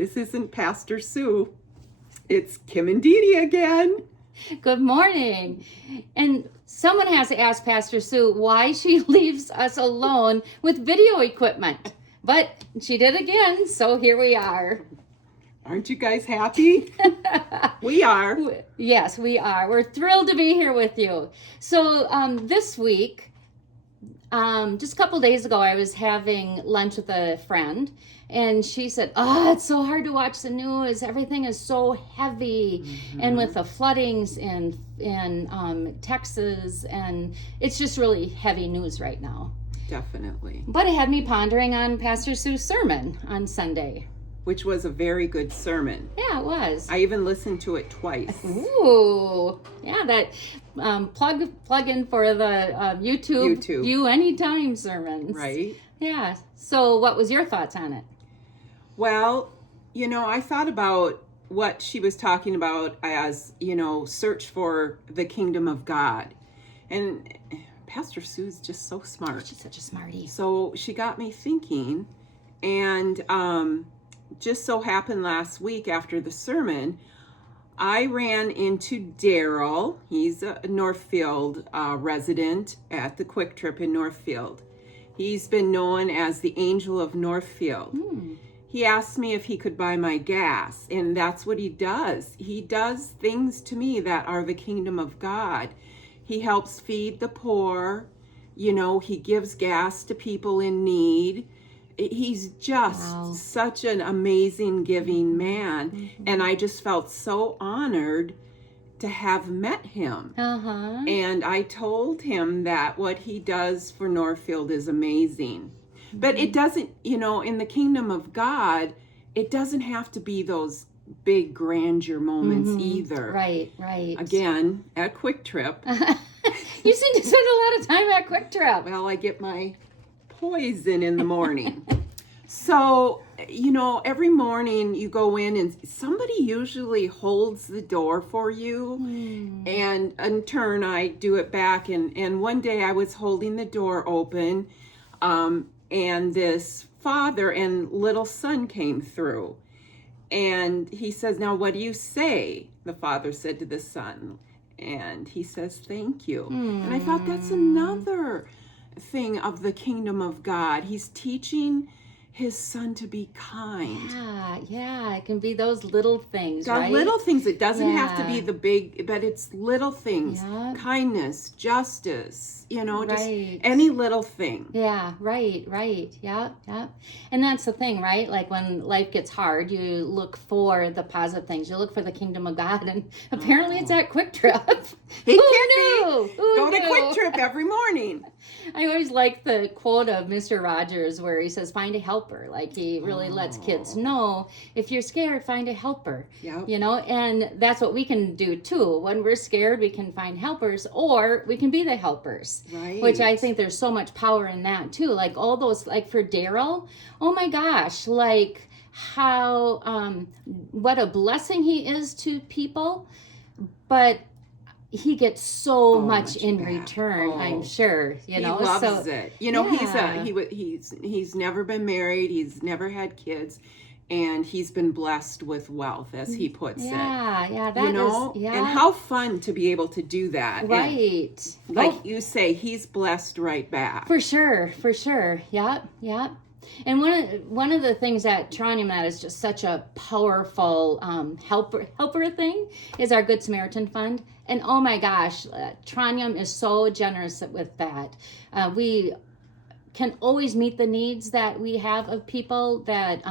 This isn't Pastor Sue. It's Kim and Dee Dee again. Good morning. And someone has to ask Pastor Sue why she leaves us alone with video equipment. But she did again, so here we are. Aren't you guys happy? We are. Yes, we are. We're thrilled to be here with you. So this week, just a couple days ago, I was having lunch with a friend, and she said, "Oh, it's so hard to watch the news. Everything is so heavy, and with the floodings in Texas, and it's just really heavy news right now." Definitely. But it had me pondering on Pastor Sue's sermon on Sunday. Which was a very good sermon. Yeah, it was. I even listened to it twice. Ooh, yeah, that plug in for the YouTube View Anytime sermons. Right. Yeah. So what was your thoughts on it? Well, I thought about what she was talking about as, search for the kingdom of God. And Pastor Sue's just so smart. She's such a smarty. So she got me thinking, and just so happened last week after the sermon, I ran into Daryl. He's a Northfield resident at the Quick Trip in Northfield. He's been known as the Angel of Northfield. He asked me if he could buy my gas, and that's what he does. He does things to me that are the kingdom of God. He helps feed the poor. He gives gas to people in need. He's just such an amazing giving man. And I just felt so honored to have met him. And I told him that what he does for Northfield is amazing. But it doesn't, in the kingdom of God, it doesn't have to be those big grandeur moments either. Right. Again, at Quick Trip. You seem to spend a lot of time at Quick Trip. Well, I get my poison in the morning. So, every morning you go in and somebody usually holds the door for you. And in turn, I do it back. And one day I was holding the door open, and this father and little son came through. And he says, "Now, what do you say?" The father said to the son. And he says, "Thank you." And I thought that's another thing of the kingdom of God. He's teaching his son to be kind. Yeah, it can be those little things, right? Little things. It doesn't have to be the big, but it's little things. Kindness, justice, just any little thing. Yeah, right. Yeah. And that's the thing, right? Like when life gets hard, you look for the positive things. You look for the kingdom of God, and apparently it's at Quick Trip. Who knew? Go to Quick Trip every morning. I always like the quote of Mr. Rogers where he says, "Find a helper." Like he really lets kids know, if you're scared, find a helper. And that's what we can do too. When we're scared, we can find helpers, or we can be the helpers. Right. Which I think there's so much power in that too. Like all those, like for Daryl, oh my gosh, like how, what a blessing he is to people. But he gets so much in return, I'm sure. He loves it. He's never been married. He's never had kids, and he's been blessed with wealth, as he puts it. Yeah. And how fun to be able to do that. Right. And you say, he's blessed right back. For sure. Yep. And one of the things at Trondheim that is just such a powerful helper thing is our Good Samaritan Fund. And oh my gosh, Trondheim is so generous with that. We can always meet the needs that we have of people that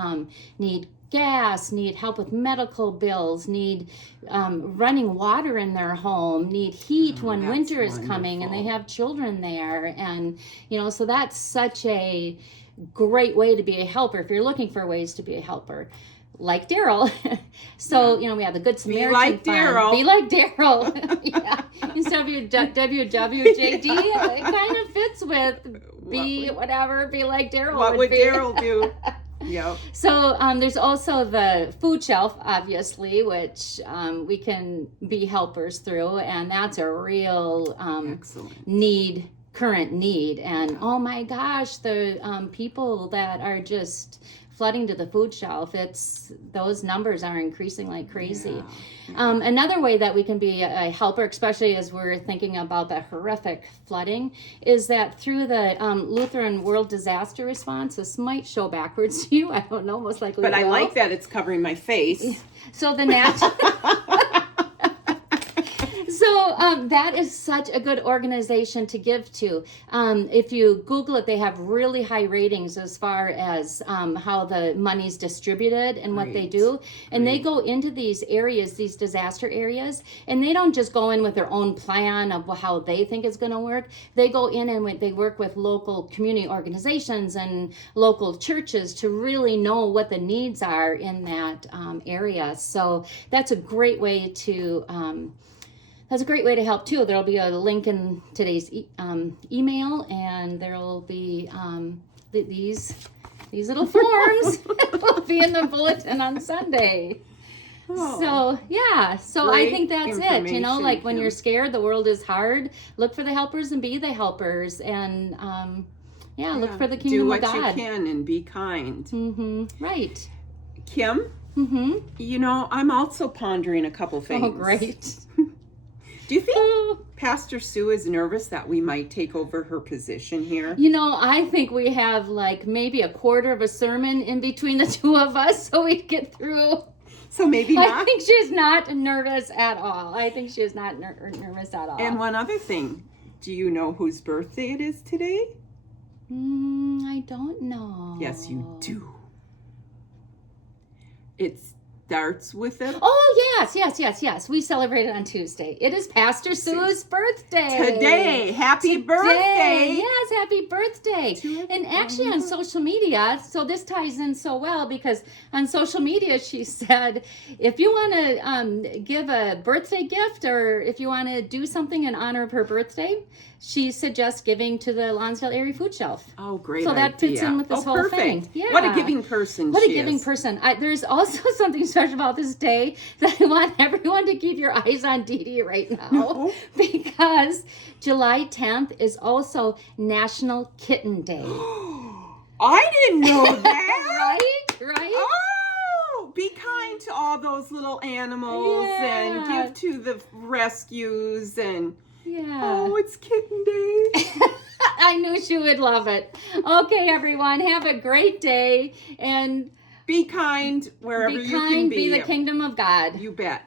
need gas, need help with medical bills, need running water in their home, need heat when winter is coming, and they have children there. And, so that's such a great way to be a helper if you're looking for ways to be a helper. Like Daryl. So, we have the Good Samaritan Fund. Be like Daryl. Yeah. Instead of WWJD, it kind of fits with be like Daryl. What would Daryl do? Yep. So there's also the food shelf, obviously, which we can be helpers through, and that's a real current need. And oh my gosh, the people that are just flooding to the food shelf. Those numbers are increasing like crazy. Another way that we can be a helper, especially as we're thinking about the horrific flooding, is that through the Lutheran World Disaster Response, this might show backwards to you. I don't know, most likely. But I like that it's covering my face. So the national. So that is such a good organization to give to. If you Google it, they have really high ratings as far as how the money's distributed and what they do. And they go into these areas, these disaster areas, and they don't just go in with their own plan of how they think it's going to work. They go in and they work with local community organizations and local churches to really know what the needs are in that area. So that's a great way to help too. There'll be a link in today's email, and there'll be these little forms will be in the bulletin on Sunday. So I think that's it. You know, like when you're scared, the world is hard. Look for the helpers and be the helpers, and look for the kingdom of God. Do what you can and be kind. Right. Kim. You know, I'm also pondering a couple things. Oh, great. Do you think Pastor Sue is nervous that we might take over her position here? You know, I think we have like maybe a quarter of a sermon in between the two of us so we get through. So maybe not. I think she's not nervous at all. I think she is not nervous at all. And one other thing. Do you know whose birthday it is today? I don't know. Yes, you do. It starts with it. Oh, yes. We celebrated on Tuesday. It is Pastor Sue's birthday. Today. Happy birthday. Yes, happy birthday. And actually on social media, so this ties in so well because on social media she said, if you want to give a birthday gift or if you want to do something in honor of her birthday, she suggests giving to the Lonsdale Area Food Shelf. Oh, great So that fits in with this whole thing. Yeah. What a giving person What a giving person. There's also something special about this day that I want everyone to keep your eyes on Dee Dee right now. Because July 10th is also National Kitten Day. I didn't know that. Right? Oh, be kind to all those little animals and give to the rescues and... Yeah. Oh, it's Kitten Day. I knew she would love it. Okay, everyone, have a great day and be kind wherever you can be. Be the kingdom of God. You bet.